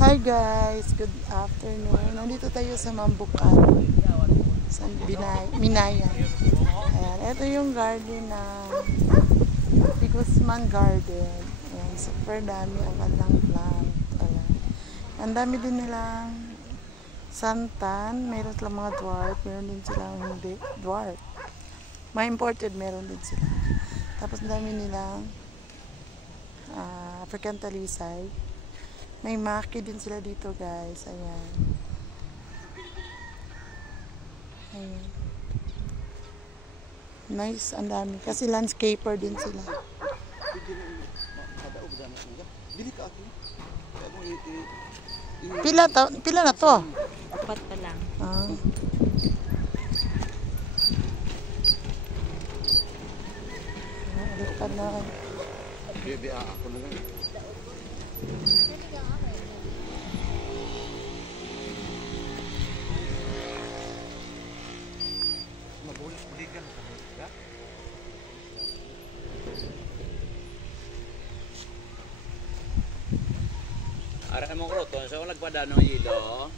Hi guys, good afternoon. Nandito tayo sa Mambukan, sa Minayan. Ayan, ito yung garden ng Guzman Garden. Ayan, super dami ang kanilang plant. Ayan. Ang dami din nilang santan, meron silang mga dwarf, meron din silang hindi dwarf. Mga imported meron din sila. Tapos ang dami nilang African talisay. May maki din sila dito guys. Ayan. Ayan. Nice, ang dami. Kasi landscaper din sila. Pila na to? 4 pa lang. Ulit pa na. Bebe, ako na lang. Mabulis buligan ka ba? Ara mo kroton, sa nagpada ng yelo.